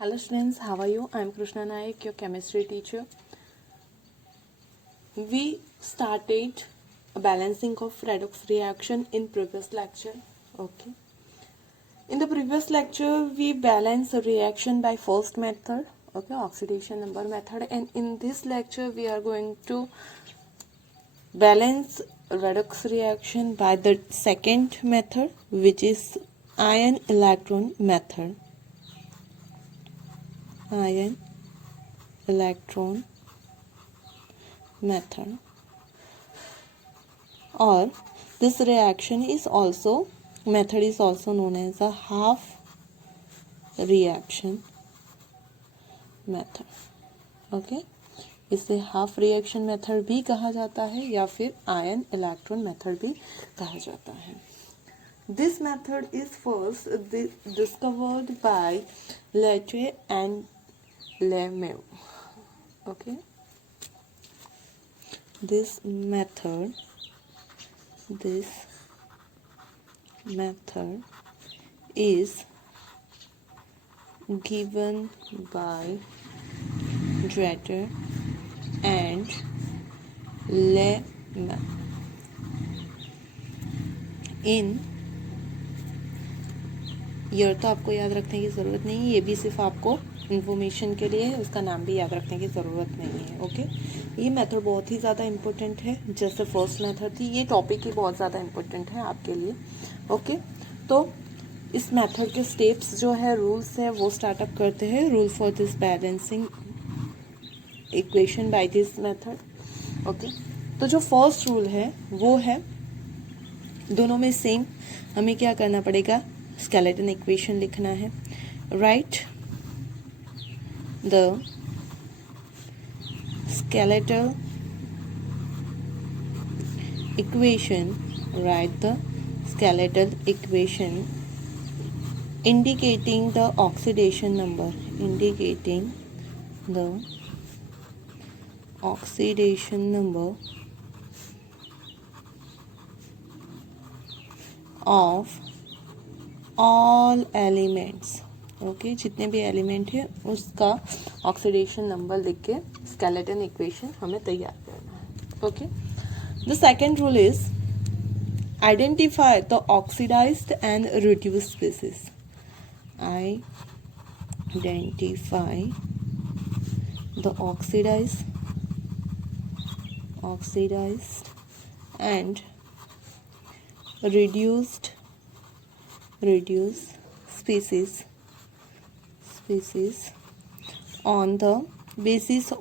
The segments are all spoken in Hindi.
Hello students, how are you? I am Krishna Naik, your chemistry teacher. We started a balancing of redox reaction in previous lecture. Okay. In the previous lecture, we balanced a reaction by first method, okay, oxidation number method, and in this lecture, we are going to balance redox reaction by the second method, which is ion electron method. Ion electron method, or this reaction is also method is also known as a half reaction method. Okay, इसे हाफ रिएक्शन मेथड भी कहा जाता है या फिर आयन इलेक्ट्रॉन मेथड भी कहा जाता है. This method is first discovered by Leche and Lemev. Okay, this method is given by Dretter and Lehman in year तो आपको याद रखने की ज़रूरत नहीं है, ये भी सिर्फ आपको इन्फॉर्मेशन के लिए है, उसका नाम भी याद रखने की ज़रूरत नहीं है. ओके, ये मेथड बहुत ही ज़्यादा इम्पोर्टेंट है, जैसे फर्स्ट मेथड थी. ये टॉपिक ही बहुत ज़्यादा इम्पोर्टेंट है आपके लिए. ओके, तो इस मेथड के स्टेप्स जो है, रूल्स है, वो स्टार्टअप करते हैं. Rule for this balancing equation by this method. Okay, तो जो फर्स्ट रूल है वो है, दोनों में सेम, हमें क्या करना पड़ेगा, स्केलेटन इक्वेशन लिखना है. Right the skeletal equation, write the skeletal equation indicating the oxidation number, indicating the oxidation number of all elements. Okay, जितने भी एलिमेंट है उसका ऑक्सीडेशन नंबर लिख के स्केलेटन इक्वेशन हमें तैयार करना है. Okay, the second rule is identify the oxidized and reduced species. Identify the oxidized and reduced species on the basis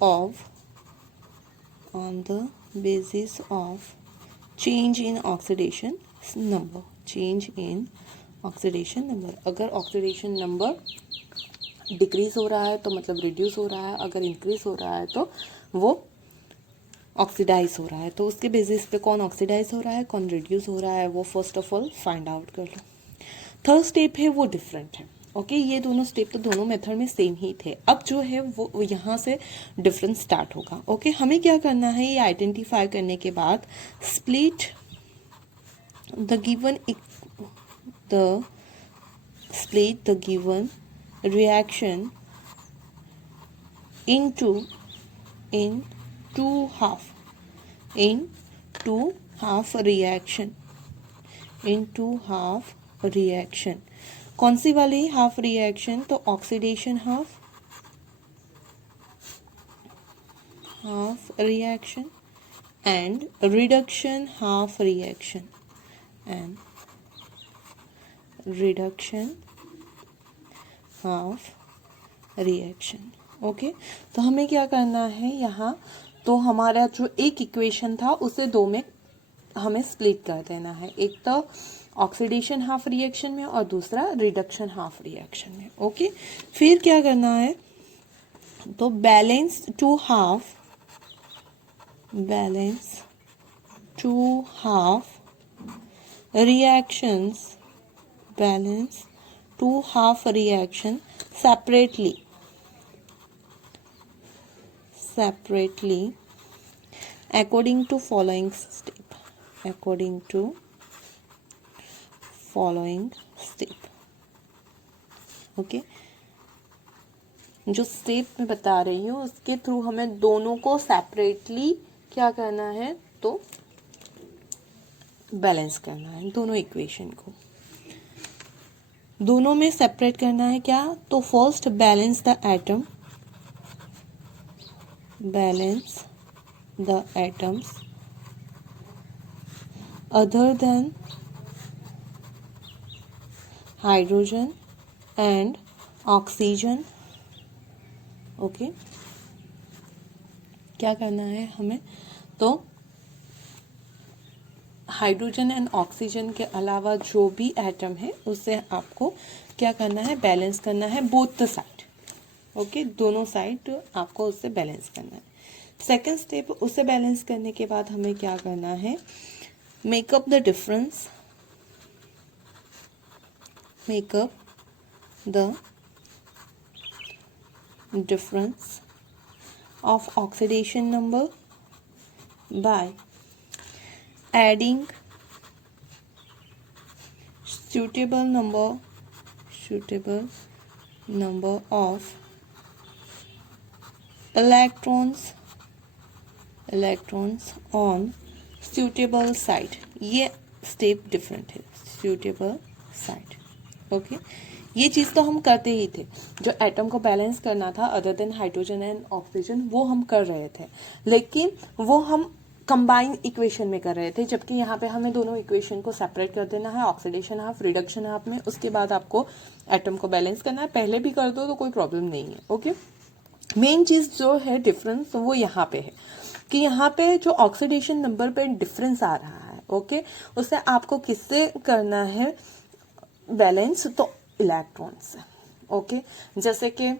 of change in oxidation number. अगर ऑक्सीडेशन नंबर डिक्रीज हो रहा है तो मतलब रिड्यूस हो रहा है, अगर इंक्रीज हो रहा है तो वो ऑक्सीडाइज हो रहा है. तो उसके बेसिस पे कौन ऑक्सीडाइज हो रहा है, कौन रिड्यूस हो रहा है, वो first of all find out कर लो. थर्ड स्टेप है वो डिफरेंट है. ओके, ये दोनों स्टेप तो दोनों मेथड में सेम ही थे. अब जो है वो यहाँ से डिफरेंस स्टार्ट होगा. ओके, हमें क्या करना है, ये आइडेंटिफाई करने के बाद split the given reaction into half reaction. कौन सी वाली हाफ रिएक्शन, तो oxidation half reaction and reduction half reaction okay, तो हमें क्या करना है यहाँ, तो हमारा जो एक इक्वेशन था उसे दो में हमें स्प्लिट कर देना है. एक तो ऑक्सीडेशन हाफ रिएक्शन में और दूसरा रिडक्शन हाफ रिएक्शन में. ओके, फिर क्या करना है, तो balance two half reaction separately according to following step. Okay, जो स्टेप मैं बता रही हूँ उसके थ्रू हमें दोनों को सेपरेटली क्या करना है, तो बैलेंस करना है। दोनों इक्वेशन को दोनों में सेपरेट करना है क्या, तो first balance the atom, balance the atoms other than hydrogen and oxygen। Okay, क्या करना है हमें, तो हाइड्रोजन एंड ऑक्सीजन के अलावा जो भी एटम है उसे आपको क्या करना है, बैलेंस करना है बोथ द साइड। ओके, दोनों साइड आपको उससे बैलेंस करना है। सेकेंड स्टेप, उसे बैलेंस करने के बाद हमें क्या करना है, make up the difference, make up the difference of oxidation number by adding suitable number of electrons on suitable side। ये स्टेप डिफरेंट है, suitable side। ओके, ये चीज़ तो हम करते ही थे, जो एटम को बैलेंस करना था other than hydrogen and oxygen वो हम कर रहे थे, लेकिन वो हम कंबाइन इक्वेशन में कर रहे थे, जबकि यहाँ पे हमें दोनों इक्वेशन को सेपरेट कर देना है, ऑक्सीडेशन हाफ रिडक्शन हाफ में। उसके बाद आपको एटम को बैलेंस करना है, पहले भी कर दो तो कोई प्रॉब्लम नहीं है। ओके, मेन चीज जो है डिफरेंस वो यहाँ पे है कि यहाँ पे जो ऑक्सीडेशन नंबर पे डिफरेंस आ रहा है, ओके, उसे आपको किससे करना है बैलेंस, तो इलेक्ट्रॉन से। ओके, जैसे कि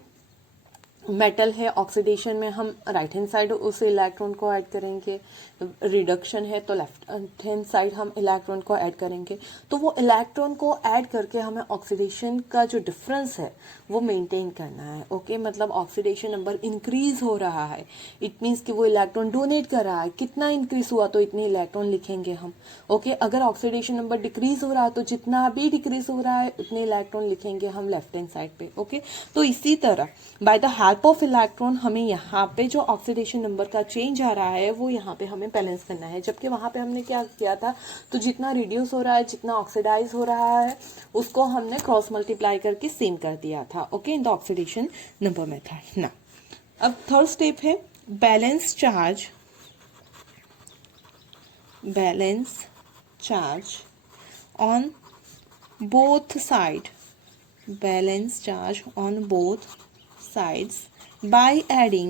मेटल है, ऑक्सीडेशन में हम राइट हैंड साइड उस इलेक्ट्रॉन को ऐड करेंगे, रिडक्शन है तो लेफ्ट हैंड साइड हम इलेक्ट्रॉन को ऐड करेंगे। तो वो इलेक्ट्रॉन को ऐड करके हमें ऑक्सीडेशन का जो डिफरेंस है वो मेंटेन करना है। ओके, मतलब ऑक्सीडेशन नंबर इंक्रीज हो रहा है, इट मीन्स कि वो इलेक्ट्रॉन डोनेट कर रहा है, कितना इंक्रीज हुआ तो इतने इलेक्ट्रॉन लिखेंगे हम। ओके, अगर ऑक्सीडेशन नंबर डिक्रीज हो रहा है तो जितना भी डिक्रीज हो रहा है उतने इलेक्ट्रॉन लिखेंगे हम लेफ्ट हैंड साइड पे। ओके, तो इसी तरह bye the help of electron हमें यहाँ पे जो ऑक्सीडेशन नंबर का चेंज आ रहा है वो यहाँ पे हमें बैलेंस करना है, जबकि वहां पे हमने क्या किया था, तो जितना रिड्यूस हो रहा है, जितना ऑक्सीडाइज हो रहा है उसको हमने क्रॉस मल्टीप्लाई करके सेम कर दिया था। Okay, in the oxidation number method. ना, अब थर्ड स्टेप है balance charge on both side, balance charge on both sides by adding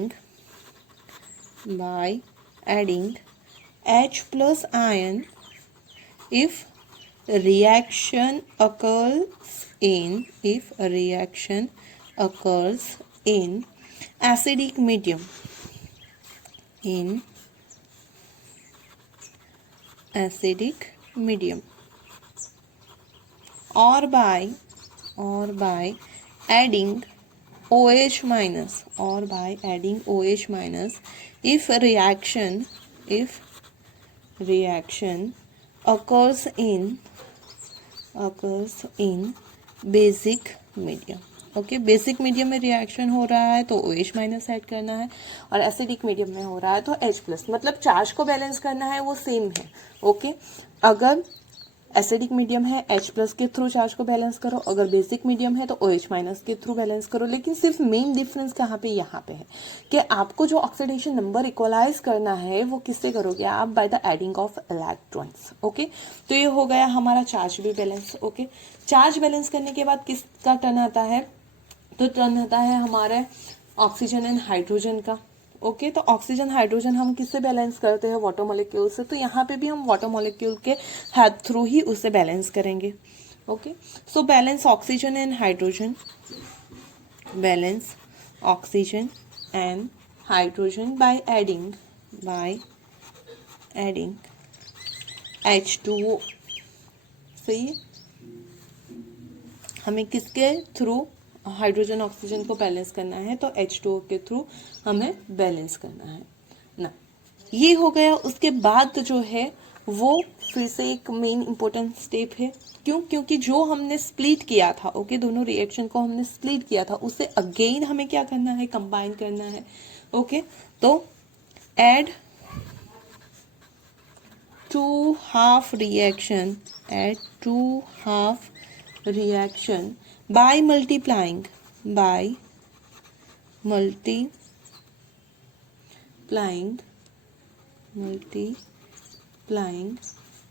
H plus ion if reaction occurs in acidic medium, or by adding OH minus, if reaction occurs in basic medium। Okay, basic medium में रिएक्शन हो रहा है तो OH माइनस ऐड करना है, और एसिडिक मीडियम में हो रहा है तो H प्लस। मतलब चार्ज को बैलेंस करना है वो सेम है। ओके, अगर एसिडिक मीडियम है H प्लस के थ्रू चार्ज को बैलेंस करो, अगर बेसिक मीडियम है तो OH माइनस के थ्रू बैलेंस करो। लेकिन सिर्फ मेन डिफरेंस कहाँ पे, यहाँ पे है कि आपको जो ऑक्सीडेशन नंबर इक्वलाइज करना है वो किससे करोगे आप, by the adding of electrons. Okay, तो ये हो गया हमारा चार्ज भी बैलेंस। ओके, चार्ज बैलेंस करने के बाद किसका टर्न आता है, तो टर्न आता है हमारे ऑक्सीजन एंड हाइड्रोजन का। ओके, तो ऑक्सीजन हाइड्रोजन हम किससे बैलेंस करते हैं, वाटर मॉलिक्यूल से, तो यहाँ पे भी हम वाटर मॉलिक्यूल के हेल्प थ्रू ही उसे बैलेंस करेंगे। Okay, so balance oxygen and hydrogen, balance oxygen and hydrogen by adding H2O। सही है, हमें किसके थ्रू हाइड्रोजन ऑक्सीजन को बैलेंस करना है, तो H2O के थ्रू हमें बैलेंस करना है ना। ये हो गया, उसके बाद जो है वो फिर से एक मेन इंपॉर्टेंट स्टेप है। क्यों? क्योंकि जो हमने स्प्लिट किया था, ओके, दोनों रिएक्शन को हमने स्प्लिट किया था, उसे अगेन हमें क्या करना है, कंबाइन करना है। ओके, तो add two half reaction, add two half reaction by multiplying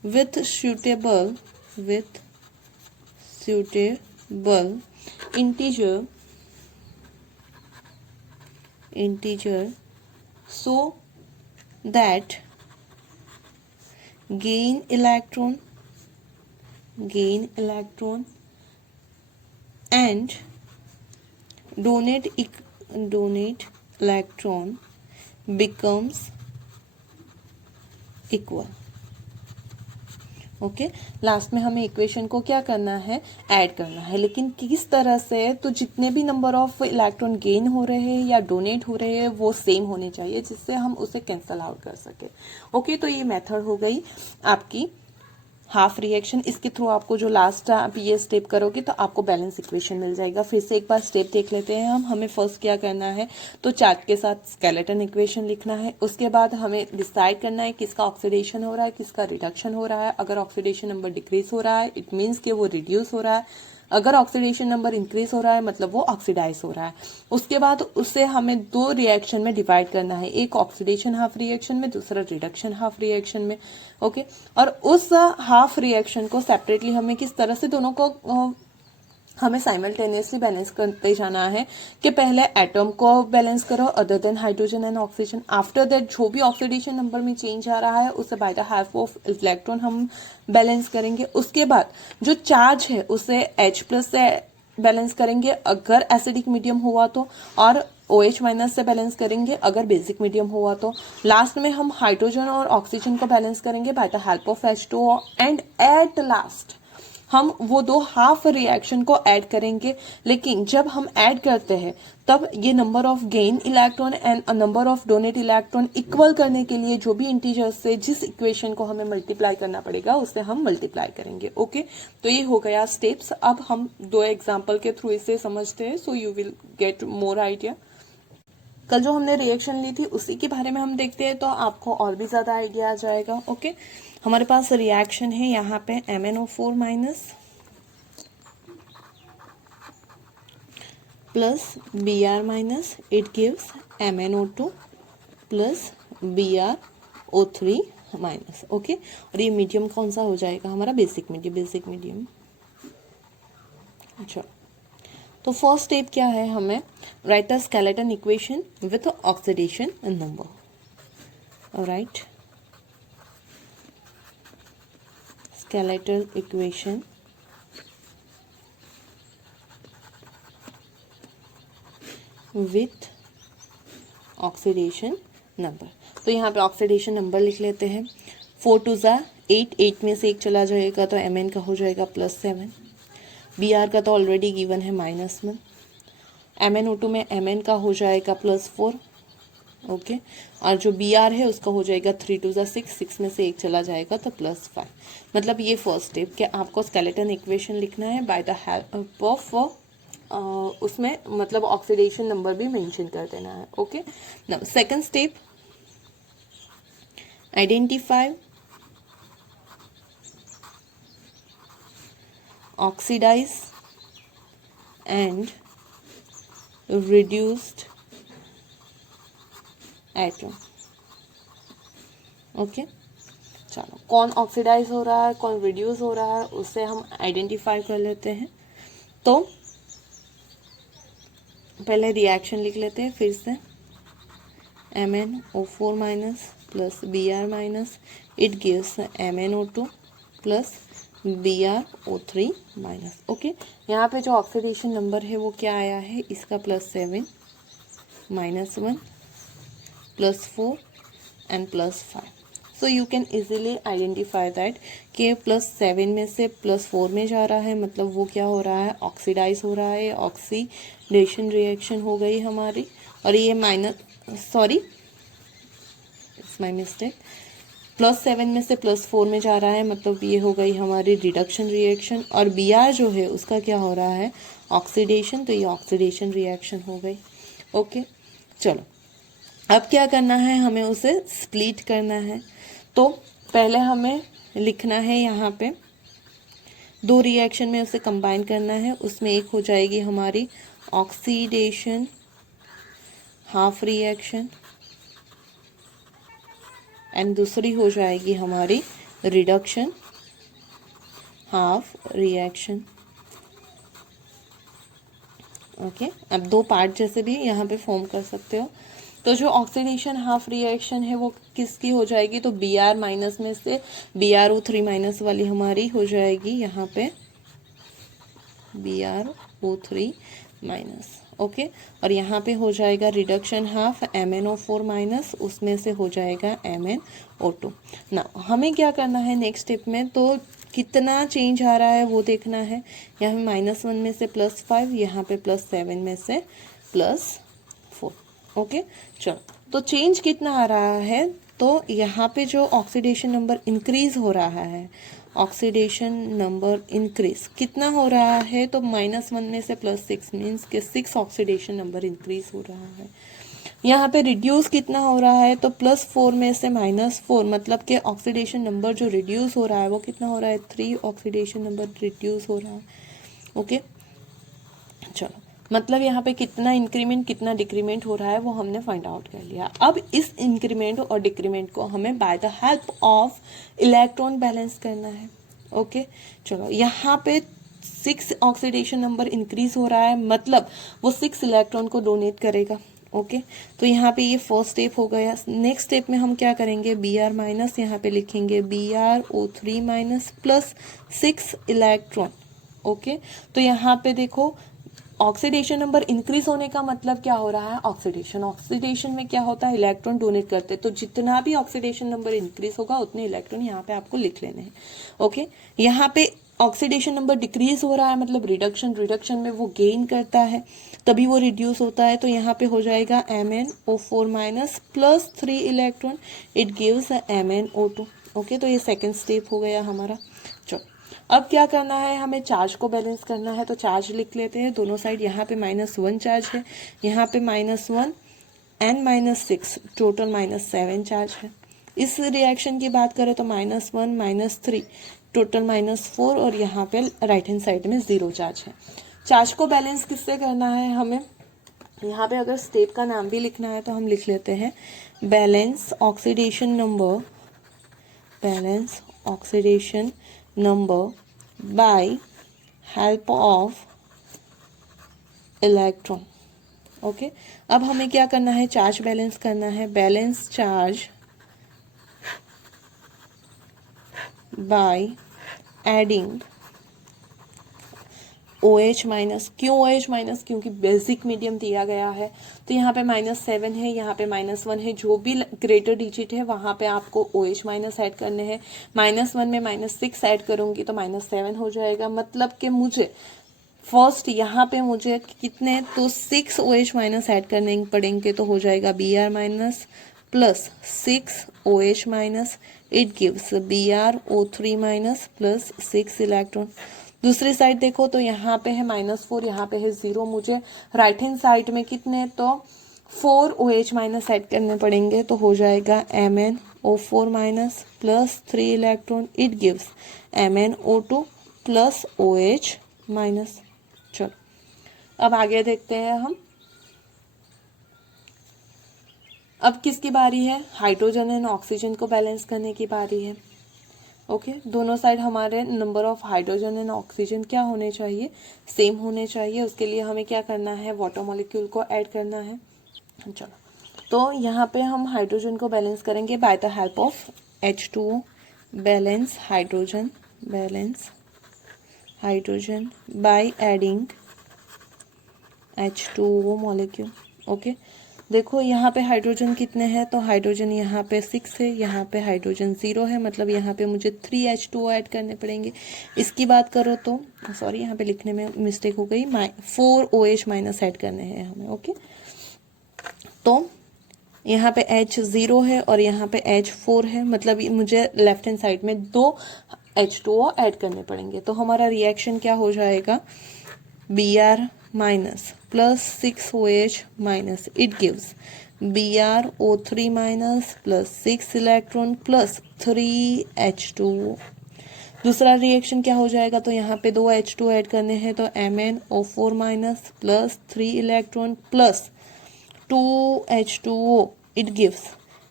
with suitable integer so that gain electron and donate electron becomes equal। Okay, last में हमें इक्वेशन को क्या करना है, ऐड करना है। लेकिन किस तरह से, तो जितने भी नंबर ऑफ इलेक्ट्रॉन गेन हो रहे हैं या डोनेट हो रहे हैं वो सेम होने चाहिए, जिससे हम उसे कैंसल आउट कर सके। ओके, तो ये मेथड हो गई आपकी हाफ रिएक्शन। इसके थ्रू आपको जो लास्ट आप ये स्टेप करोगे तो आपको बैलेंस इक्वेशन मिल जाएगा। फिर से एक बार स्टेप देख लेते हैं हम। हमें फर्स्ट क्या करना है, तो चार्ट के साथ स्केलेटन इक्वेशन लिखना है। उसके बाद हमें डिसाइड करना है किसका ऑक्सीडेशन हो रहा है, किसका रिडक्शन हो रहा है। अगर ऑक्सीडेशन नंबर डिक्रीज हो रहा है इट मीन्स कि वो रिड्यूस हो रहा है, अगर ऑक्सीडेशन नंबर इंक्रीज हो रहा है मतलब वो ऑक्सीडाइज हो रहा है। उसके बाद उसे हमें दो रिएक्शन में डिवाइड करना है, एक ऑक्सीडेशन हाफ रिएक्शन में, दूसरा रिडक्शन हाफ रिएक्शन में। ओके, और उस हाफ रिएक्शन को सेपरेटली हमें किस तरह से दोनों को हमें साइमल्टेनियसली बैलेंस करते जाना है कि पहले एटम को बैलेंस करो other than hydrogen and oxygen. After that जो भी ऑक्सीडेशन नंबर में चेंज आ रहा है उसे bye the help of electron हम बैलेंस करेंगे। उसके बाद जो चार्ज है उसे H+ से बैलेंस करेंगे अगर एसिडिक मीडियम हुआ तो, और OH- से बैलेंस करेंगे अगर बेसिक मीडियम हुआ तो। लास्ट में हम हाइड्रोजन और ऑक्सीजन को बैलेंस करेंगे bye the help of H2O and at last हम वो दो हाफ रिएक्शन को ऐड करेंगे। लेकिन जब हम ऐड करते हैं तब ये number of gain electron and number of donate electron equal करने के लिए जो भी इंटीजर से जिस इक्वेशन को हमें मल्टीप्लाई करना पड़ेगा उससे हम मल्टीप्लाई करेंगे। ओके, तो ये हो गया स्टेप्स। अब हम दो एग्जाम्पल के थ्रू इसे समझते हैं, so you will get more idea. कल जो हमने रिएक्शन ली थी उसी के बारे में हम देखते हैं तो आपको और भी ज्यादा आइडिया आ जाएगा। ओके, हमारे पास रिएक्शन है यहाँ पे MnO4 minus plus Br minus, it gives MnO2 plus BrO3 minus. Okay, और ये मीडियम कौन सा हो जाएगा हमारा, बेसिक मीडियम। अच्छा, तो फर्स्ट स्टेप क्या है, हमें right the skeleton equation with oxidation number. Right, skeletal equation with oxidation number. तो यहाँ पे ऑक्सीडेशन नंबर लिख लेते हैं। 4 2 ज़ा 8, 8 में से एक चला जाएगा तो Mn का हो जाएगा +7, Br का तो ऑलरेडी गिवन है -1, MnO2 में Mn का हो जाएगा +4। ओके, और जो Br है उसका हो जाएगा 3 2 ज़ा 6, 6 में से एक चला जाएगा तो +5। मतलब ये फर्स्ट स्टेप कि आपको स्केलेटन इक्वेशन लिखना है बाय द हेल्प ऑफ उसमें मतलब ऑक्सीडेशन नंबर भी मेंशन कर देना है। Okay, now second step, identify oxidize and reduced atom. Okay, चलो कौन ऑक्सीडाइज हो रहा है कौन रिड्यूस हो रहा है उससे हम आइडेंटिफाई कर लेते हैं। तो पहले रिएक्शन लिख लेते हैं फिर से, MnO4 minus plus Br minus, it gives MnO2 plus BrO3 minus. Okay, यहाँ पे जो ऑक्सीडेशन नंबर है वो क्या आया है, इसका +7 -1 +4 and +5। So you can easily identify that कि +7 में से +4 में जा रहा है मतलब वो क्या हो रहा है, ऑक्सीडाइज हो रहा है, ऑक्सीडेशन रिएक्शन हो गई हमारी। और ये इट्स माय मिस्टेक, +7 में से +4 में जा रहा है, मतलब ये हो गई हमारी रिडक्शन रिएक्शन। और Br जो है उसका क्या हो रहा है, ऑक्सीडेशन, तो ये ऑक्सीडेशन रिएक्शन हो गई। ओके, चलो अब क्या करना है, हमें उसे स्प्लिट करना है। तो पहले हमें लिखना है यहाँ पे 2 रिएक्शन में उसे कंबाइन करना है। उसमें एक हो जाएगी हमारी ऑक्सीडेशन हाफ रिएक्शन एंड दूसरी हो जाएगी हमारी रिडक्शन हाफ रिएक्शन। ओके, अब 2 पार्ट जैसे भी यहाँ पे फॉर्म कर सकते हो। तो जो ऑक्सीडेशन हाफ रिएक्शन है वो किसकी हो जाएगी, तो Br माइनस में से BrO3 माइनस वाली हमारी हो जाएगी यहाँ पे BrO3 माइनस। ओके, और यहाँ पे हो जाएगा रिडक्शन हाफ MnO4 माइनस, उसमें से हो जाएगा MnO2। ना हमें क्या करना है नेक्स्ट स्टेप में, तो कितना चेंज आ रहा है वो देखना है। यहाँ पे -1 में से +5, यहाँ पे +7 में से +4। ओके, चलो तो चेंज कितना आ रहा है, तो यहाँ पे जो ऑक्सीडेशन नंबर इंक्रीज हो रहा है, ऑक्सीडेशन नंबर इंक्रीज कितना हो रहा है, तो -1 में से +6 मीन्स के 6 ऑक्सीडेशन नंबर इंक्रीज हो रहा है। यहाँ पे रिड्यूस कितना हो रहा है, तो +4 में से -4, मतलब कि ऑक्सीडेशन नंबर जो रिड्यूस हो रहा है वो कितना हो रहा है, 3 ऑक्सीडेशन नंबर रिड्यूस हो रहा है। ओके, चलो मतलब यहाँ पे कितना इंक्रीमेंट कितना डिक्रीमेंट हो रहा है वो हमने फाइंड आउट कर लिया। अब इस इंक्रीमेंट और डिक्रीमेंट को हमें bye the help of electron balance करना है। ओके, चलो यहाँ पे 6 ऑक्सीडेशन नंबर इंक्रीज हो रहा है, मतलब वो 6 इलेक्ट्रॉन को डोनेट करेगा। ओके, तो यहाँ पे ये फर्स्ट स्टेप हो गया। नेक्स्ट स्टेप में हम क्या करेंगे, Br माइनस यहाँ पे लिखेंगे BrO3 minus plus 6 electron. Okay, तो यहाँ पे देखो ऑक्सीडेशन नंबर इंक्रीज होने का मतलब क्या हो रहा है, ऑक्सीडेशन। ऑक्सीडेशन में क्या होता है, इलेक्ट्रॉन डोनेट करते हैं, तो जितना भी ऑक्सीडेशन नंबर इंक्रीज होगा उतने इलेक्ट्रॉन यहाँ पे आपको लिख लेने हैं। ओके, यहाँ पे ऑक्सीडेशन नंबर डिक्रीज हो रहा है, मतलब रिडक्शन, रिडक्शन में वो गेन करता है तभी वो रिड्यूस होता है, तो यहाँ पे हो जाएगा MnO4 minus plus 3 electron, it gives MnO2। Okay, तो ये सेकेंड स्टेप हो गया हमारा। चलो अब क्या करना है, हमें चार्ज को बैलेंस करना है, तो चार्ज लिख लेते हैं दोनों साइड। यहाँ पे -1 चार्ज है, यहाँ पे -1 एंड -6, टोटल -7 चार्ज है। इस रिएक्शन की बात करें तो -1 -3, टोटल -4, और यहाँ पे राइट हैंड साइड में 0 चार्ज है। चार्ज को बैलेंस किससे करना है हमें, यहाँ पे अगर स्टेप का नाम भी लिखना है तो हम लिख लेते हैं balance oxidation number, balance oxidation number by help of electron। Okay, अब हमें क्या करना है, चार्ज बैलेंस करना है। Balance charge by adding OH minus. क्यों OH माइनस, क्योंकि बेसिक मीडियम दिया गया है। तो यहाँ पे -7 है, यहाँ पे -1 है, जो भी ग्रेटर डिजिट है वहां पे आपको OH माइनस ऐड करने हैं। -1 में -6 ऐड करूंगी तो -7 हो जाएगा, मतलब कि मुझे फर्स्ट यहाँ पे मुझे कितने, तो 6 OH माइनस ऐड करने पड़ेंगे, तो हो जाएगा Br minus plus 6 OH minus, it gives BrO3 minus plus 6 electron. दूसरी साइड देखो तो यहाँ पे है -4, यहाँ पे है 0, मुझे राइट हैंड साइड में कितने, तो 4 OH माइनस ऐड करने पड़ेंगे, तो हो जाएगा MnO4 minus plus 3 electron, it gives MnO2 plus OH minus. चलो अब आगे देखते हैं हम। अब किसकी बारी है, हाइड्रोजन एंड ऑक्सीजन को बैलेंस करने की बारी है। ओके, दोनों साइड हमारे number of hydrogen and oxygen क्या होने चाहिए, सेम होने चाहिए। उसके लिए हमें क्या करना है, वाटर मॉलिक्यूल को ऐड करना है। चलो तो यहाँ पे हम हाइड्रोजन को बैलेंस करेंगे bye the help of H2O, balance hydrogen, balance hydrogen by adding H2O molecule. Okay, देखो यहाँ पे हाइड्रोजन कितने हैं, तो हाइड्रोजन यहाँ पे 6 है, यहाँ पे हाइड्रोजन 0 है, मतलब यहाँ पे मुझे 3 H2O ऐड करने पड़ेंगे। इसकी बात करो तो सॉरी, यहाँ पे लिखने में मिस्टेक हो गई, 4 OH माइनस ऐड करने हैं हमें। ओके, तो यहाँ पे H0 है और यहाँ पे H4 है, मतलब मुझे लेफ्ट हैंड साइड में 2 H2O ऐड करने पड़ेंगे। तो हमारा रिएक्शन क्या हो जाएगा, Br minus plus 6OH minus, it gives BrO3 minus plus 6 electron plus 3H2O। दूसरा रिएक्शन क्या हो जाएगा, तो यहाँ पे 2 H2 ऐड करने हैं, तो MnO4 minus plus 3 electron plus 2H2O, it gives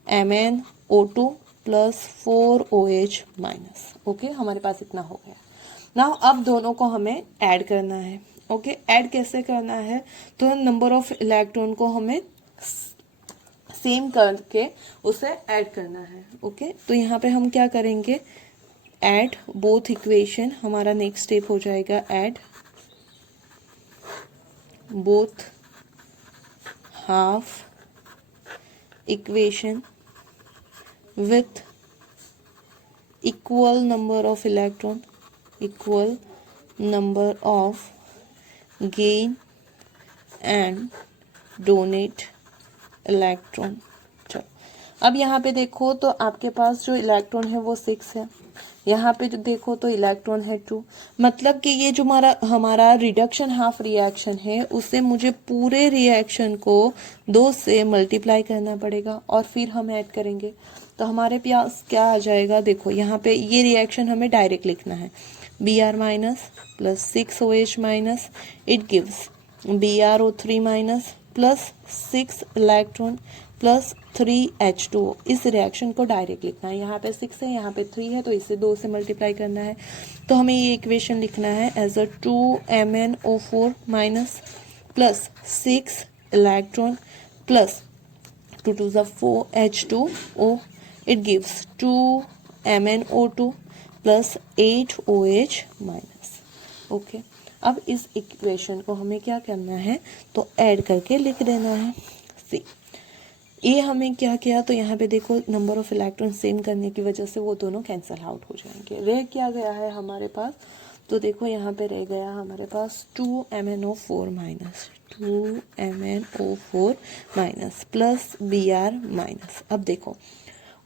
MnO2 plus 4OH minus. Okay, हमारे पास इतना हो गया ना। अब दोनों को हमें ऐड करना है। ओके, ऐड कैसे करना है, तो नंबर ऑफ इलेक्ट्रॉन को हमें सेम करके उसे ऐड करना है। ओके, तो यहाँ पे हम क्या करेंगे, ऐड बोथ इक्वेशन, हमारा नेक्स्ट स्टेप हो जाएगा add both half equation with equal number of electron, equal number of gain and donate electron। चलो, अब यहाँ पे देखो तो आपके पास जो इलेक्ट्रॉन है वो 6 है, यहाँ पे जो देखो तो इलेक्ट्रॉन है 2, मतलब कि ये जो हमारा रिडक्शन हाफ रिएक्शन है उससे मुझे पूरे रिएक्शन को 2 से मल्टीप्लाई करना पड़ेगा और फिर हम ऐड करेंगे। तो हमारे पास क्या आ जाएगा, देखो यहाँ पे ये रिएक्शन हमें डायरेक्ट लिखना है, Br minus plus 6OH minus, it gives BrO3 minus plus 6 electron plus 3H2O। इस रिएक्शन को डायरेक्ट लिखना है, यहाँ पे 6 है, यहाँ पे 3 है, तो इसे 2 से मल्टीप्लाई करना है। तो हमें ये इक्वेशन लिखना है as a 2MnO4 minus plus 6 electron plus 2 to the 4H2O, it gives 2MnO2 plus 8OH minus. Okay, अब इस इक्वेशन को हमें क्या करना है, तो ऐड करके लिख देना है। सी, ये हमें क्या किया, तो यहाँ पे देखो नंबर ऑफ इलेक्ट्रॉन सेम करने की वजह से वो दोनों कैंसल आउट हो जाएंगे। रह क्या गया है हमारे पास, तो देखो यहाँ पे रह गया हमारे पास 2MnO4 minus, 2MnO4 minus plus Br minus. अब देखो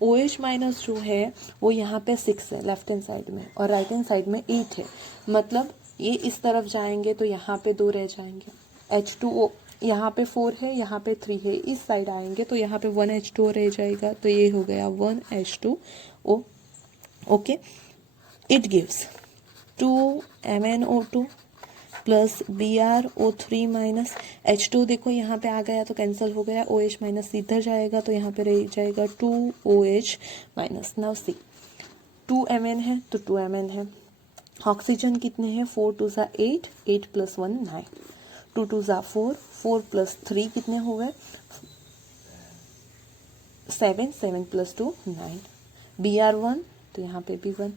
OH माइनस जो है वो यहाँ पे 6 है लेफ्ट हैंड साइड में और राइट हैंड साइड में 8 है, मतलब ये इस तरफ जाएंगे तो यहाँ पे 2 रह जाएंगे। H2O यहाँ पे 4 है, यहाँ पे 3 है, इस साइड आएंगे तो यहाँ पे 1H2O रह जाएगा, तो ये हो गया 1H2O। Okay, it gives 2MnO2 plus BrO3 minus, H2 देखो यहाँ पे आ गया तो कैंसिल हो गया, OH माइनस इधर जाएगा तो यहाँ पे रह जाएगा 2OH minus. Now see, 2Mn है तो 2Mn है, ऑक्सीजन कितने हैं, 4 2 ज़ा 8, 8 प्लस 1 9, 2 2 ज़ा 4, 4 प्लस 3 कितने हो गए 7, 7 प्लस 2 9, Br1 तो यहाँ पे भी 1,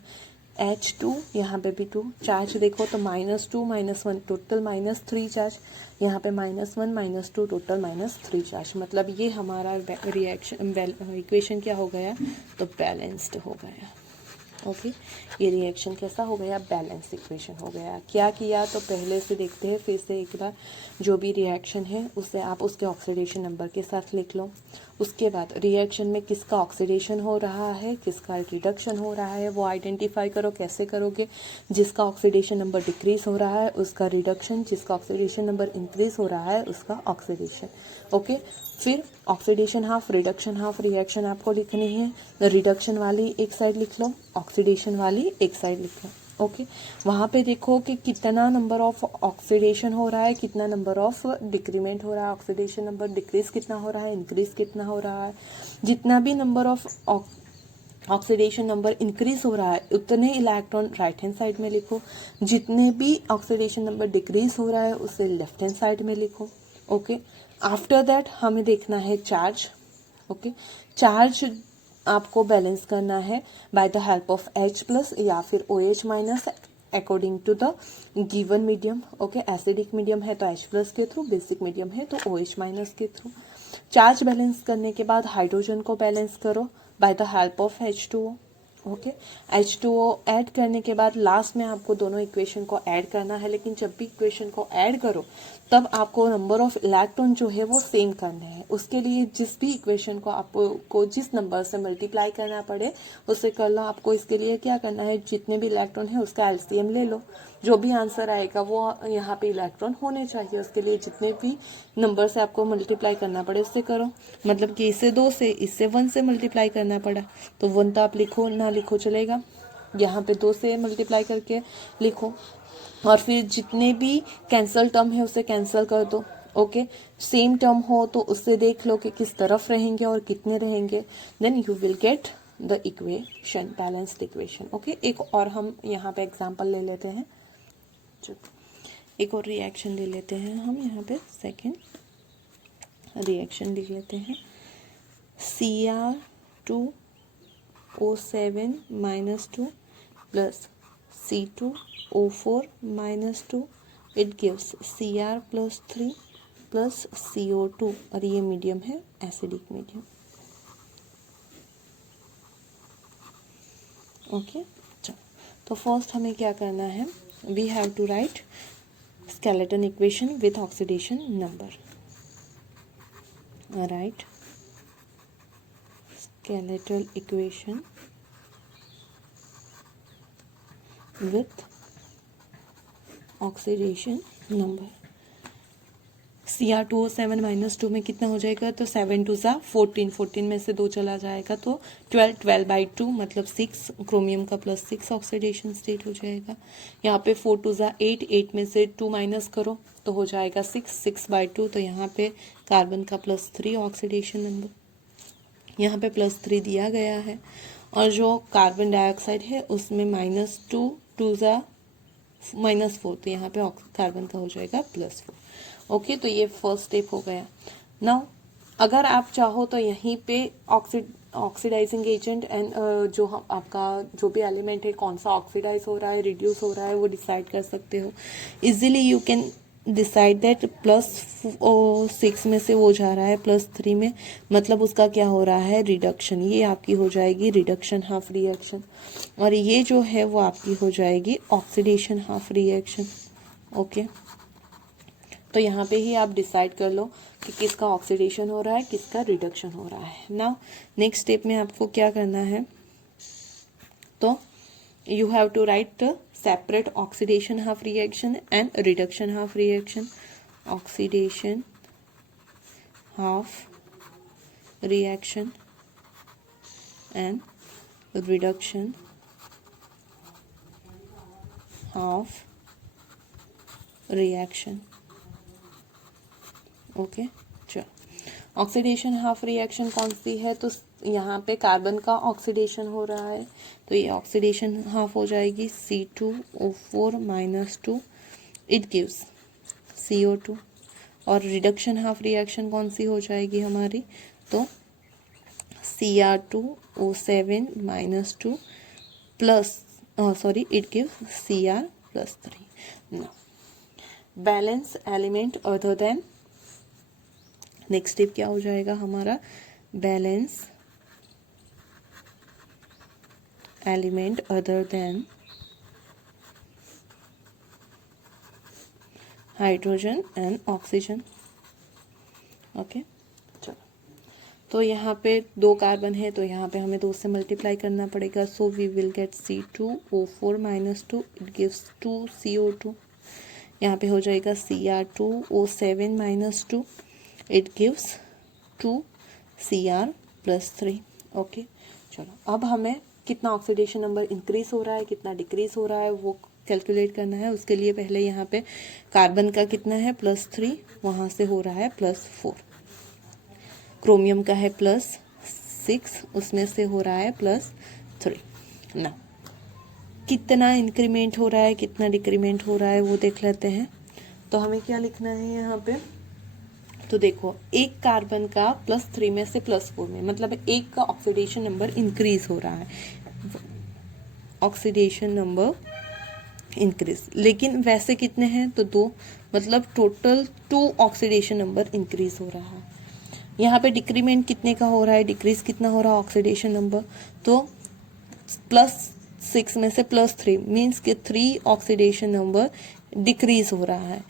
H2 यहाँ पे भी 2, चार्ज देखो तो -2 -1 टोटल -3 चार्ज, यहाँ पे -1 -2 टोटल -3 चार्ज, मतलब ये हमारा रिएक्शन इक्वेशन क्या हो गया, तो बैलेंस्ड हो गया। ओके, ये रिएक्शन कैसा हो गया, बैलेंस इक्वेशन हो गया। क्या किया, तो पहले से देखते हैं फिर से एक बार, जो भी रिएक्शन है उसे आप उसके ऑक्सीडेशन नंबर के साथ लिख लो। उसके बाद रिएक्शन में किसका ऑक्सीडेशन हो रहा है, किसका रिडक्शन हो रहा है, वो आइडेंटिफाई करो। कैसे करोगे, जिसका ऑक्सीडेशन नंबर डिक्रीज हो रहा है उसका रिडक्शन, जिसका ऑक्सीडेशन नंबर इंक्रीज हो रहा है उसका ऑक्सीडेशन। ओके, फिर oxidation half, reduction half reaction आपको लिखनी है। रिडक्शन वाली एक साइड लिख लो, ऑक्सीडेशन वाली एक साइड लिख लो। ओके, वहाँ पे देखो कि कितना नंबर ऑफ ऑक्सीडेशन हो रहा है, कितना नंबर ऑफ डिक्रीमेंट हो रहा है, ऑक्सीडेशन नंबर डिक्रीज कितना हो रहा है, इंक्रीज कितना हो रहा है। जितना भी number of oxidation number increase हो रहा है उतने इलेक्ट्रॉन राइट हैंड साइड में लिखो, जितने भी ऑक्सीडेशन नंबर डिक्रीज हो रहा है उसे लेफ्ट हैंड साइड में लिखो। ओके, आफ्टर दैट हमें देखना है चार्ज। ओके, चार्ज आपको बैलेंस करना है by the help of H plus या फिर OH minus according to the given medium. Okay, acidic medium है तो H प्लस के थ्रू, बेसिक मीडियम है तो OH माइनस के थ्रू। चार्ज बैलेंस करने के बाद हाइड्रोजन को बैलेंस करो by the help of H2O। Okay. H2O add करने के बाद लास्ट में आपको दोनों इक्वेशन को ऐड करना है, लेकिन जब भी इक्वेशन को ऐड करो तब आपको नंबर ऑफ इलेक्ट्रॉन जो है वो सेम करना है। उसके लिए जिस भी इक्वेशन को आपको जिस नंबर से मल्टीप्लाई करना पड़े उससे कर लो। आपको इसके लिए क्या करना है, जितने भी इलेक्ट्रॉन है उसका एलसीएम ले लो, जो भी आंसर आएगा वो यहाँ पे इलेक्ट्रॉन होने चाहिए। उसके लिए जितने भी नंबर से आपको मल्टीप्लाई करना पड़े उससे करो। मतलब कि इससे 2 से, इससे 1 से मल्टीप्लाई करना पड़ा तो 1 तो आप लिखो ना लिखो चलेगा, यहाँ पे 2 से मल्टीप्लाई करके लिखो, और फिर जितने भी कैंसल टर्म है उसे कैंसिल कर दो। ओके, सेम टर्म हो तो उससे देख लो कि किस तरफ रहेंगे और कितने रहेंगे, then you will get the equation, balanced equation. Okay, एक और हम यहाँ पे एग्जांपल ले लेते हैं, एक और रिएक्शन ले लेते हैं हम यहाँ पे। सेकेंड रिएक्शन लिख लेते हैं, Cr2O7 -2 plus C2O4 -2, it gives Cr+3 plus CO2, और ये मीडियम है एसिडिक मीडियम। ओके, चलो तो फर्स्ट हमें क्या करना है, we have to write skeleton equation with oxidation number. Write skeletal equation with oxidation number. Cr2O7 -2 में कितना हो जाएगा, तो 7 2 14, 14 में से 2 चला जाएगा तो 12, 12/2 मतलब 6, क्रोमियम का +6 ऑक्सीडेशन स्टेट हो जाएगा। यहाँ पे 4 2 8, 8 में से 2 माइनस करो तो हो जाएगा 6, 6/2, तो यहाँ पे कार्बन का +3 ऑक्सीडेशन नंबर, यहाँ पे +3 दिया गया है, और जो कार्बन डाइऑक्साइड है उसमें -2, 2 -4, तो यहाँ पे कार्बन का हो जाएगा +4। ओके, तो ये फर्स्ट स्टेप हो गया। नाउ अगर आप चाहो तो यहीं पे ऑक्सीडाइजिंग एजेंट एंड जो हम आपका जो भी एलिमेंट है कौन सा ऑक्सीडाइज हो रहा है, रिड्यूस हो रहा है, वो डिसाइड कर सकते हो easily. You can decide that +6 में से वो जा रहा है +3 में, मतलब उसका क्या हो रहा है, रिडक्शन। ये आपकी हो जाएगी रिडक्शन हाफ रिएक्शन, और ये जो है वो आपकी हो जाएगी ऑक्सीडेशन हाफ रिएक्शन। ओके, तो यहाँ पे ही आप डिसाइड कर लो कि किसका ऑक्सीडेशन हो रहा है, किसका रिडक्शन हो रहा है। नाउ नेक्स्ट स्टेप में आपको क्या करना है, तो you have to write separate oxidation half reaction and reduction half reaction. Oxidation half reaction and reduction half reaction. Okay, चलो ऑक्सीडेशन हाफ रिएक्शन कौन सी है, तो यहाँ पे कार्बन का ऑक्सीडेशन हो रहा है तो ये ऑक्सीडेशन हाफ हो जाएगी C2O4 -2, इट गिव्स CO2। और रिडक्शन हाफ रिएक्शन कौन सी हो जाएगी हमारी, तो Cr2O7 -2 plus it gives Cr+3। Balance element other than, next step क्या हो जाएगा हमारा, balance element other than hydrogen and oxygen. Okay, चलो तो यहाँ पे 2 कार्बन है तो यहाँ पे हमें 2 से मल्टीप्लाई करना पड़ेगा, so we will get C2O4 -2, it gives 2 CO2। यहाँ पे हो जाएगा Cr2O7 -2, it gives 2 Cr+3। Okay, चलो अब हमें कितना ऑक्सीडेशन नंबर इंक्रीज हो रहा है, कितना डिक्रीज हो रहा है वो कैलकुलेट करना है। उसके लिए पहले यहाँ पे कार्बन का कितना है +3, वहाँ से हो रहा है +4, क्रोमियम का है +6, उसमें से हो रहा है +3। ना कितना इंक्रीमेंट हो रहा है, कितना डिक्रीमेंट हो रहा है वो देख लेते हैं। तो हमें क्या लिखना है यहाँ पे, तो देखो एक कार्बन का +3 में से +4 में, मतलब एक का ऑक्सीडेशन नंबर इंक्रीज हो रहा है, ऑक्सीडेशन नंबर इंक्रीज, लेकिन वैसे कितने हैं, तो 2, मतलब टोटल 2 ऑक्सीडेशन नंबर इंक्रीज हो रहा है। यहाँ पे डिक्रीमेंट कितने का हो रहा है, डिक्रीज कितना हो रहा है ऑक्सीडेशन नंबर, तो +6 में से +3 मीन्स कि 3 ऑक्सीडेशन नंबर डिक्रीज हो रहा है।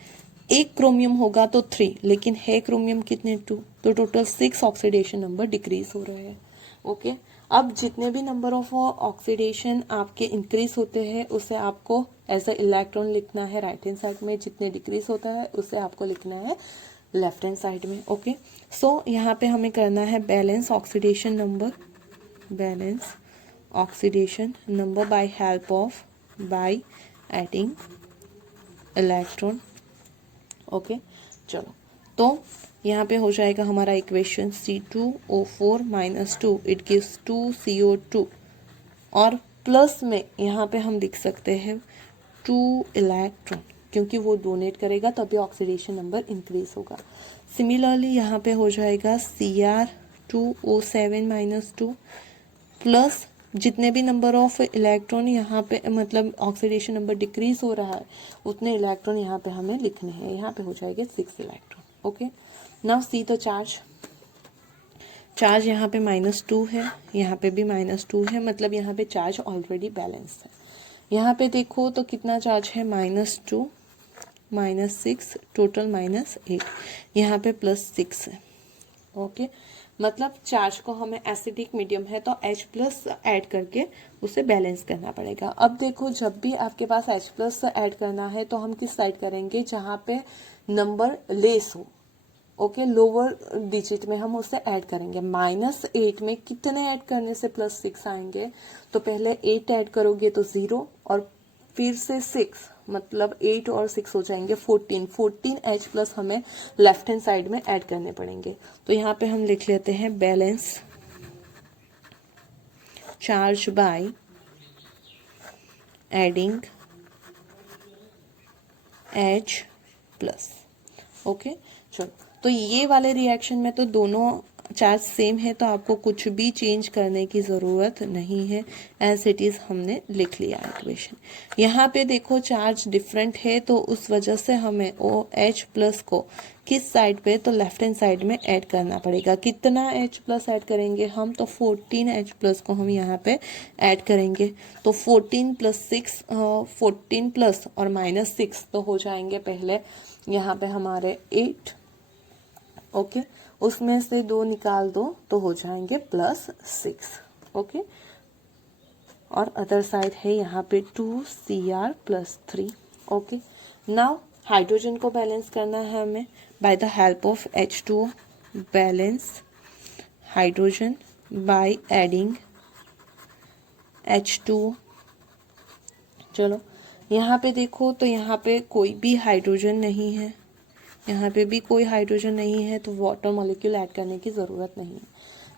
एक क्रोमियम होगा तो 3, लेकिन है क्रोमियम कितने 2, तो टोटल 6 ऑक्सीडेशन नंबर डिक्रीज हो रहे हैं। ओके, अब जितने भी नंबर ऑफ ऑक्सीडेशन आपके इंक्रीज होते हैं उसे आपको एज अ इलेक्ट्रॉन लिखना है राइट हैंड साइड में, जितने डिक्रीज होता है उसे आपको लिखना है लेफ्ट हैंड साइड में। ओके, सो यहाँ पे हमें करना है balance oxidation number, balance oxidation number by help of by adding electron. Okay, चलो तो यहाँ पे हो जाएगा हमारा equation C2O4 - 2 it gives 2CO2 और प्लस में यहाँ पे हम लिख सकते हैं 2 इलेक्ट्रॉन, क्योंकि वो डोनेट करेगा तभी ऑक्सीडेशन नंबर इंक्रीज होगा। सिमिलरली यहाँ पे हो जाएगा Cr2O7 - 2 प्लस जितने भी नंबर ऑफ इलेक्ट्रॉन यहाँ पे मतलब ऑक्सीडेशन नंबर डिक्रीज हो रहा है उतने इलेक्ट्रॉन यहाँ पे हमें लिखने हैं। यहाँ पे हो जाएगा 6 इलेक्ट्रॉन। ओके, नाउ सी तो चार्ज यहाँ पे -2 है, यहाँ पे भी -2 है, मतलब यहाँ पे चार्ज ऑलरेडी बैलेंस है। यहाँ पे देखो तो कितना चार्ज है -2 -6 टोटल -8, यहाँ पे +6 है। ओके, मतलब चार्ज को हमें एसिडिक मीडियम है तो H+ ऐड करके उसे बैलेंस करना पड़ेगा। अब देखो जब भी आपके पास H+ ऐड करना है तो हम किस साइड करेंगे, जहाँ पे नंबर लेस हो। ओके, लोअर डिजिट में हम उसे ऐड करेंगे। -8 में कितने ऐड करने से +6 आएंगे, तो पहले 8 ऐड करोगे तो 0 और फिर से 6, मतलब 8 और 6 हो जाएंगे 14 H+ हमें लेफ्ट हैंड साइड में ऐड करने पड़ेंगे। तो यहाँ पे हम लिख लेते हैं balance charge by adding H+। Okay, चलो तो ये वाले रिएक्शन में तो दोनों चार्ज सेम है तो आपको कुछ भी चेंज करने की ज़रूरत नहीं है, एज इट इज़ हमने लिख लिया इक्वेशन। यहाँ पे देखो चार्ज डिफरेंट है तो उस वजह से हमें OH+ को किस साइड पे, तो लेफ्ट हैंड साइड में ऐड करना पड़ेगा। कितना H+ ऐड करेंगे हम, तो 14H+ को हम यहाँ पे ऐड करेंगे। तो 14 + 6 14+ और -6 तो हो जाएंगे पहले यहाँ पे हमारे 8। ओके, उसमें से 2 निकाल दो तो हो जाएंगे +6। ओके, और अदर साइड है यहाँ पे 2Cr+3। ओके, नाउ हाइड्रोजन को बैलेंस करना है हमें bye the help of H2O। Balance hydrogen by adding H2O। चलो यहाँ पे देखो तो यहाँ पे कोई भी हाइड्रोजन नहीं है, यहाँ पे भी कोई हाइड्रोजन नहीं है, तो वाटर मॉलिक्यूल ऐड करने की ज़रूरत नहीं है।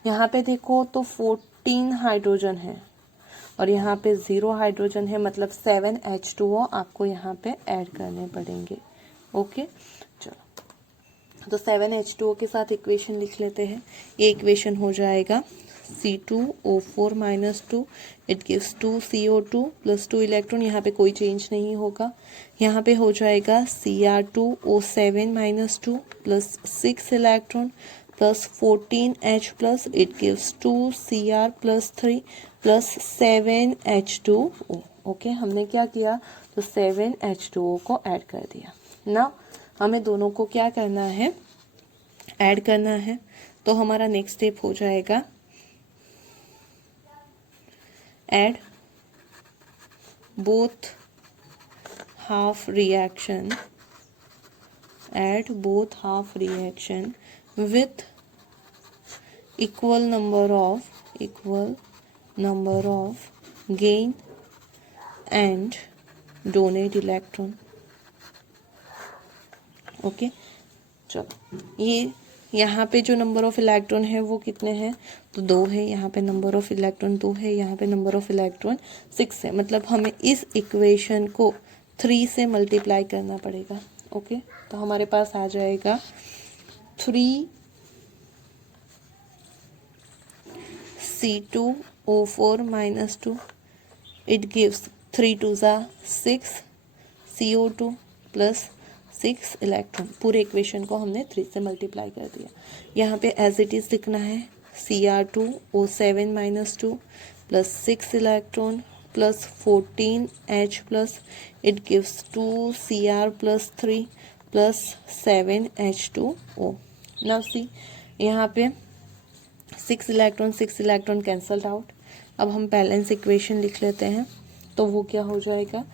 यहाँ पे देखो तो 14 हाइड्रोजन है और यहाँ पे 0 हाइड्रोजन है, मतलब 7 H2O आपको यहाँ पे ऐड करने पड़ेंगे। ओके, चलो तो 7 H2O के साथ इक्वेशन लिख लेते हैं। ये इक्वेशन हो जाएगा C2O4 - 2 it gives 2CO2 + 2 electron, यहाँ पे कोई चेंज नहीं होगा। यहाँ पे हो जाएगा Cr2O7 - 2 + 6 electron + 14H+ it gives 2Cr+3 + 7H2O। Okay, हमने क्या किया, तो 7H2O को ऐड कर दिया। ना हमें दोनों को क्या करना है, ऐड करना है। तो हमारा नेक्स्ट स्टेप हो जाएगा add both half reaction, add both half reaction with equal number of gain and donate electron। Okay, चलो ये यहाँ पे जो नंबर ऑफ इलेक्ट्रॉन है वो कितने हैं, तो 2 है। यहाँ पे नंबर ऑफ इलेक्ट्रॉन 2 है, यहाँ पे नंबर ऑफ इलेक्ट्रॉन 6 है, मतलब हमें इस इक्वेशन को 3 से मल्टीप्लाई करना पड़ेगा। ओके, तो हमारे पास आ जाएगा 3C2O4 - 2 it gives 3 2 6 CO2 + 6 electron. पूरे इक्वेशन को हमने 3 से मल्टीप्लाई कर दिया। यहाँ पे एज इट इज लिखना है Cr2O7 - 2 plus 6 electron plus 14H plus it gives 2Cr plus 3 plus 7H2O. Now see यहाँ पे 6 इलेक्ट्रॉन कैंसल्ड आउट। अब हम बैलेंस इक्वेशन लिख लेते हैं, तो वो क्या हो जाएगा,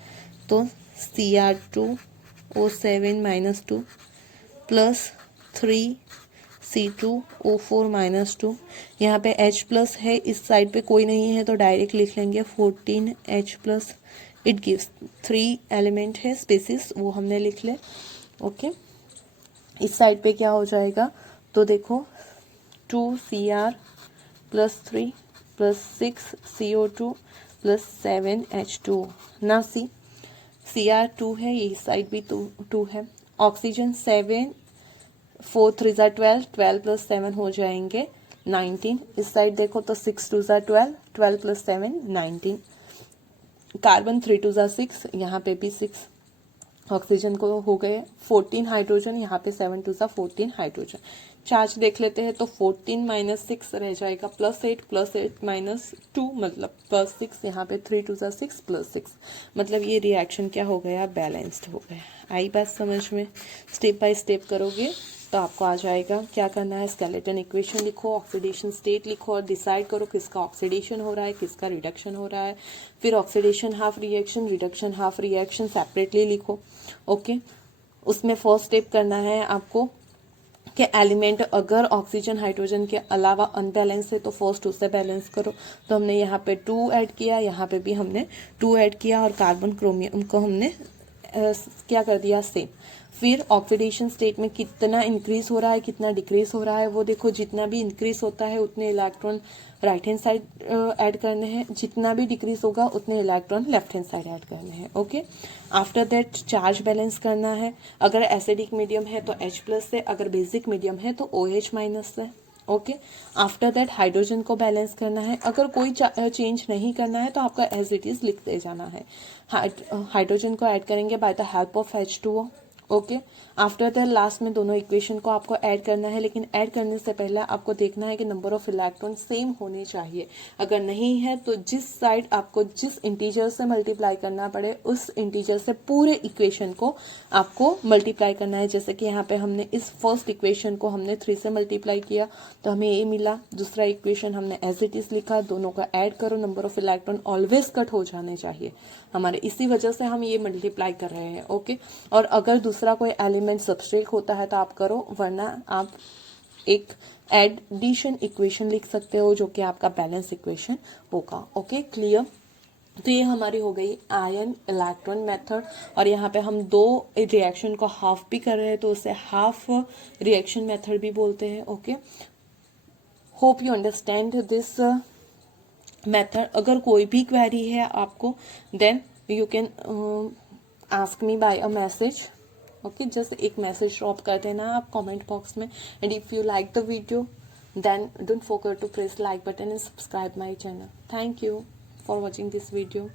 तो Cr2O7 minus 2 plus 3C2O4 minus 2। यहाँ पे H प्लस है, इस साइड पे कोई नहीं है तो डायरेक्ट लिख लेंगे 14H plus it gives 3 element है स्पेसिस, वो हमने लिख ले। ओके, इस साइड पे क्या हो जाएगा, तो देखो 2Cr plus 3 plus 6CO2 plus 7H2। ना सी Cr2 है, ये साइड भी 2 है। ऑक्सीजन 7 4 3 ज़ा 12, 12 प्लस 7 हो जाएंगे 19। इस साइड देखो तो 6 2 ज़ा 12, 12 प्लस 7 19। कार्बन 3 2 ज़ा 6, यहाँ पे भी 6। ऑक्सीजन को हो गए 14 हाइड्रोजन, यहाँ पे 7 2 ज़ा 14 हाइड्रोजन। चार्ज देख लेते हैं तो 14 माइनस 6 रह जाएगा प्लस 8 माइनस 2 मतलब प्लस 6, यहाँ पे 3 2 ज़ा 6 प्लस 6, मतलब ये रिएक्शन क्या हो गया, बैलेंस्ड हो गया। आई बात समझ में? स्टेप बाय स्टेप करोगे तो आपको आ जाएगा। क्या करना है, स्केलेटन इक्वेशन लिखो, ऑक्सीडेशन स्टेट लिखो और डिसाइड करो किसका ऑक्सीडेशन हो रहा है, किसका रिडक्शन हो रहा है। फिर oxidation half reaction, reduction half reaction separately लिखो। ओके, उसमें फर्स्ट स्टेप करना है आपको कि एलिमेंट अगर ऑक्सीजन हाइड्रोजन के अलावा अनबैलेंस है तो फर्स्ट उससे बैलेंस करो। तो हमने यहाँ पे 2 ऐड किया, यहाँ पे भी हमने 2 ऐड किया और कार्बन क्रोमियम को हमने क्या कर दिया, सेम। फिर ऑक्सीडेशन स्टेट में कितना इंक्रीज हो रहा है, कितना डिक्रीज हो रहा है वो देखो। जितना भी इंक्रीज होता है उतने electron right hand side add करने हैं, जितना भी डिक्रीज होगा उतने electron left hand side add करने हैं। Okay, after that charge balance करना है। अगर एसिडिक मीडियम है तो H प्लस से, अगर बेसिक मीडियम है तो OH माइनस से। ओके, आफ्टर दैट हाइड्रोजन को बैलेंस करना है। अगर कोई चेंज नहीं करना है तो आपका एज इट इज लिखते जाना है। हाइड्रोजन को ऐड करेंगे bye the help of H2O। Okay, after that last में दोनों इक्वेशन को आपको ऐड करना है, लेकिन ऐड करने से पहले आपको देखना है कि नंबर ऑफ इलेक्ट्रॉन सेम होने चाहिए। अगर नहीं है तो जिस साइड आपको जिस इंटीजर से मल्टीप्लाई करना पड़े उस इंटीजर से पूरे इक्वेशन को आपको मल्टीप्लाई करना है। जैसे कि यहाँ पे हमने इस फर्स्ट इक्वेशन को हमने 3 से मल्टीप्लाई किया तो हमें ये मिला। दूसरा इक्वेशन हमने एज इट इज लिखा, दोनों का ऐड करो, number of electron always cut हो जाने चाहिए हमारे, इसी वजह से हम ये मल्टीप्लाई कर रहे हैं। ओके, और अगर दूसरा कोई एलिमेंट सबस्ट्रेक्ट होता है तो आप करो, वरना आप एक एडिशन इक्वेशन लिख सकते हो जो कि आपका बैलेंस इक्वेशन होगा। Okay, clear? तो ये हमारी हो गई आयन इलेक्ट्रॉन मेथड। और यहाँ पे हम 2 रिएक्शन को हाफ भी कर रहे हैं तो उसे हाफ रिएक्शन मेथड भी बोलते हैं। Okay, hope you understand this method. अगर कोई भी क्वेरी है आपको then you can ask me by a message. Okay, just एक मैसेज ड्रॉप कर देना आप कमेंट बॉक्स में। And if you like the video then don't forget to press like button and subscribe my channel. Thank you for watching this video.